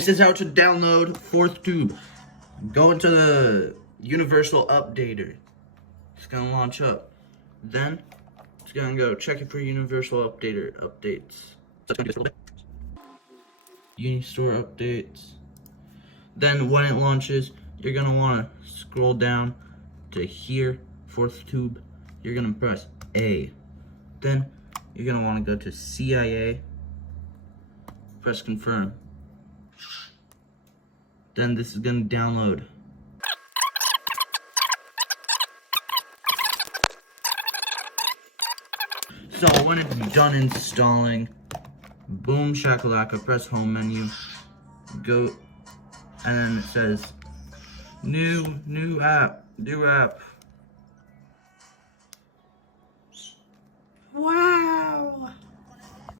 This is how to download Fourth Tube. Go into the Universal Updater. It's gonna launch up. Then it's gonna go check it for Universal Updater updates. So it's gonna do this a little bit. Unistore updates. Then when it launches, you're gonna wanna scroll down to here, Fourth Tube. You're gonna press A. Then you're gonna wanna go to CIA. Press confirm. Then this is gonna download. So when it's done installing, boom shakalaka, press home menu, go, and then it says new app. Wow.